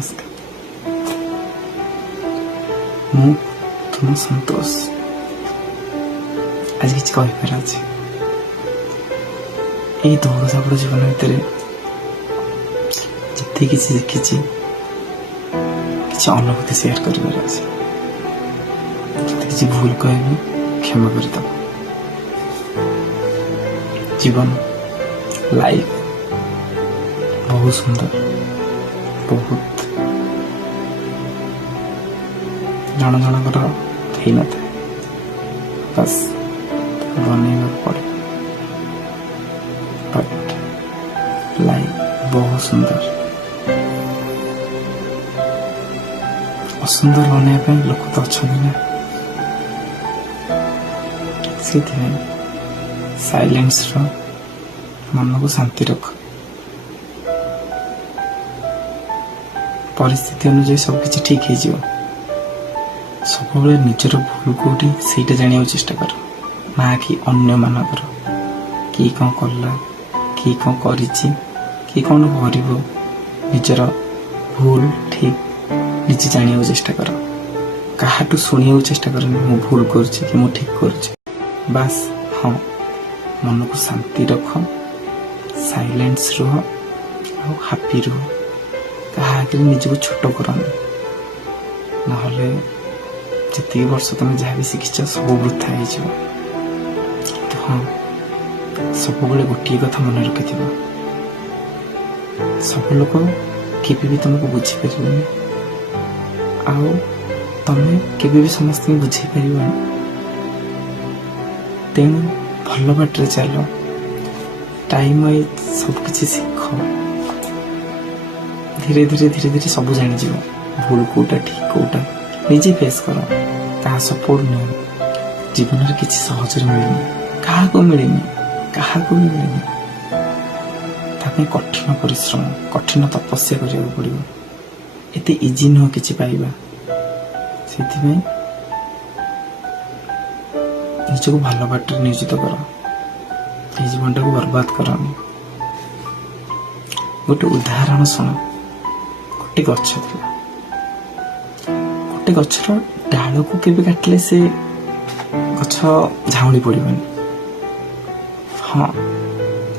ନମସ୍କାର। ମୁଁ ତୁମ ସନ୍ତୋଷ। ଆଜି କିଛି କହିବାର ଅଛି। ଏଇ ଦୌଡ଼ ଧାପଡ଼ ଜୀବନ ଭିତରେ ଯେତେ କିଛି ଦେଖିଛି, କିଛି ଅନୁଭୂତି ସେୟାର କରିବାର ଅଛି। ଯଦି କିଛି ଭୁଲ କହିବି କ୍ଷମା କରିଦେବ। ଜୀବନ ଲାଇଫ ବହୁତ ସୁନ୍ଦର, ବହୁତ ଜଣ ଜଣଙ୍କର ହେଇନଥାଏ, ବାସ୍ ବନେଇବାକୁ ପଡେ। ବଟ୍ ଲାଇଫ ବହୁତ ସୁନ୍ଦର। ଅସୁନ୍ଦର ବନେଇବା ପାଇଁ ଲୋକ ତ ଅଛନ୍ତି ନା। ସେଇଥିପାଇଁ ସାଇଲେନ୍ସର ମନକୁ ଶାନ୍ତି ରଖ। ପରିସ୍ଥିତି ଅନୁଯାୟୀ ସବୁକିଛି ଠିକ୍ ହେଇଯିବ। ସବୁବେଳେ ନିଜର ଭୁଲ କୋଉଠି ସେଇଟା ଜାଣିବାକୁ ଚେଷ୍ଟା କର, ନା କି ଅନ୍ୟମାନଙ୍କର। କିଏ କ'ଣ କଲା, କିଏ କ'ଣ କରିଛି, କିଏ କ'ଣ କରିବ। ନିଜର ଭୁଲ ଠିକ୍ ନିଜେ ଜାଣିବାକୁ ଚେଷ୍ଟା କର। କାହାଠୁ ଶୁଣିବାକୁ ଚେଷ୍ଟା କରନି ମୁଁ ଭୁଲ କରୁଛି କି ମୁଁ ଠିକ୍ କରୁଛି। ବାସ୍ ହଁ, ମନକୁ ଶାନ୍ତି ରଖ, ସାଇଲେନ୍ସ ରୁହ ଆଉ ହାପି ରୁହ। କାହା ଆଗରେ ନିଜକୁ ଛୋଟ କରନି, ନହେଲେ ଯେତିକି ବର୍ଷ ତମେ ଯାହା ବି ଶିଖିଛ ସବୁ ବୃଥା ହେଇଯିବ। କିନ୍ତୁ ହଁ, ସବୁବେଳେ ଗୋଟିଏ କଥା ମନେ ରଖିଥିବ, ସବୁ ଲୋକ କେବେ ବି ତମକୁ ବୁଝିପାରିବେନି, ଆଉ ତମେ କେବେ ବି ସମସ୍ତଙ୍କୁ ବୁଝେଇ ପାରିବନି। ତେଣୁ ଭଲ ବାଟରେ ଚାଲ, ଟାଇମ୍ ୱାଇଜ୍ ସବୁକିଛି ଶିଖ। ଧୀରେ ଧୀରେ ସବୁ ଜାଣିଯିବ, ଭୁଲ କୋଉଟା ଠିକ୍ କୋଉଟା। ନିଜେ ଫେସ୍ କର, କାହା ସପୋର୍ଟ ନିଅ। ଜୀବନରେ କିଛି ସହଜରେ ମିଳେନି, କାହାକୁ ମିଳେନି, କାହାକୁ ବି ମିଳେନି। ତା ପାଇଁ କଠିନ ପରିଶ୍ରମ, କଠିନ ତପସ୍ୟା କରିବାକୁ ପଡ଼ିବ। ଏତେ ଇଜି ନୁହଁ କିଛି ପାଇବା। ସେଥିପାଇଁ ନିଜକୁ ଭଲ ବାଟରେ ନିୟୋଜିତ କର, এই ଜୀବନଟାକୁ ବର୍ବାଦ କରନି। ଗୋଟେ ଉଦାହରଣ ଶୁଣ। ଗୋଟେ ଗଛ ଥିଲା, ଗୋଟେ ଗଛର ଡାଳକୁ କେବେ କାଟିଲେ ସେ ଗଛ ଝାଉଁଳି ପଡ଼ିବନି। ହଁ,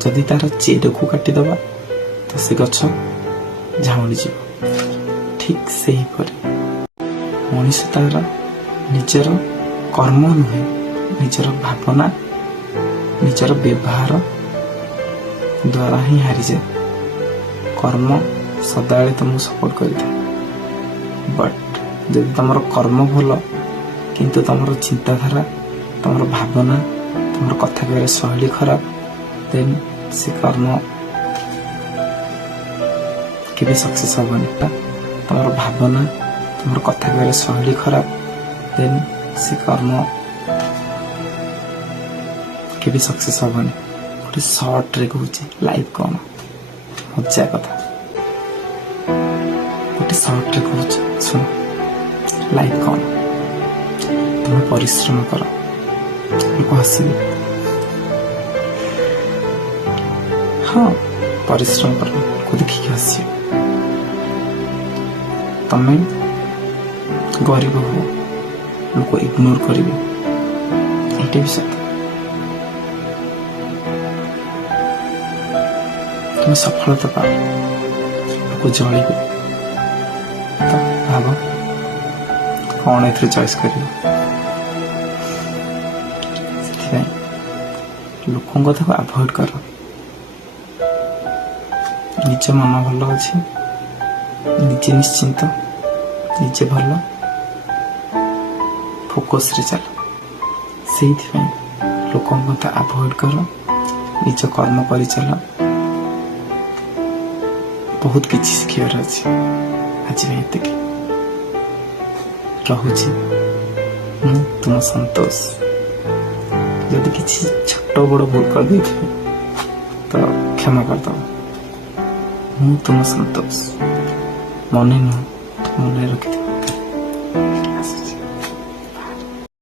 ଯଦି ତାର ଚେରକୁ କାଟିଦେବା ତ ସେ ଗଛ ଝାଉଁଳିଯିବ। ଠିକ୍ ସେହିପରି ମଣିଷ ତାର ନିଜର କର୍ମ ନୁହେଁ, ନିଜର ଭାବନା, ନିଜର ବ୍ୟବହାର ଦ୍ୱାରା ହିଁ ହାରିଯାଏ। କର୍ମ ସଦାବେଳେ ତମକୁ ସପୋର୍ଟ କରିଥାଏ। ବଟ୍ ଯଦି ତମର କର୍ମ ଭଲ କିନ୍ତୁ ତମର ଚିନ୍ତାଧାରା, ତମର ଭାବନା, ତମର କଥା କହିବାର ଶୈଳୀ ଖରାପ, ଦେନ୍ ସେ କର୍ମ କେବେ ସକ୍ସେସ୍ ହବନି। ତମର ଭାବନା, ତମର କଥା କହିବାର ଶୈଳୀ ଖରାପ, ଦେନ୍ ସେ କର୍ମ କେବେ ସକ୍ସେସ୍ ହବନି। ଗୋଟେ ସର୍ଟରେ କହୁଛି, ଲାଇଫ କ'ଣ ମଜା କଥା। ଗୋଟେ ସର୍ଟରେ କହୁଛି ଶୁଣ, ଲାଇଫ କ'ଣ। ତମେ ପରିଶ୍ରମ କର, ଲୋକ ହସିବେ। ହଁ, ପରିଶ୍ରମ କର, ଲୋକ ଦେଖିକି ହସିବେ। ତମେ ଗରିବ ହୁଅ, ଲୋକ ଇଗ୍ନୋର କରିବେ, ଏଇଟା ବି ସତ। তুমি ସଫଳତା ପାଅ, ଲୋକ ଜଳିବେ। ତ ଭାବ କ'ଣ ଏଥିରେ ଚଏସ୍ କରିବ। ସେଥିପାଇଁ ଲୋକଙ୍କ କଥାକୁ ଆଭଏଡ୍ କର। ନିଜ ମନ ଭଲ ଅଛି, ନିଜେ ନିଶ୍ଚିନ୍ତ, ନିଜେ ଭଲ, ଫୋକସ୍ରେ ଚାଲ। ସେଇଥିପାଇଁ ଲୋକଙ୍କ କଥା ଆଭଏଡ୍ କର, ନିଜ କର୍ମ କରିଚାଲ। ବହୁତ କିଛି ଶିଖିବାର ଅଛି। ଆଜି ପାଇଁ ଏତିକି। ରହୁଛି, ମୁଁ ତୁମ ସନ୍ତୋଷ। ଯଦି କିଛି ଛୋଟ ବଡ଼ ଭୁଲ କରିଦେଇଥିବି ତ କ୍ଷମା କରିଦେବ। ମୁଁ ତୁମ ସନ୍ତୋଷ। ମନେ ନୁହଁ, ମନେ ରଖିଥିବ।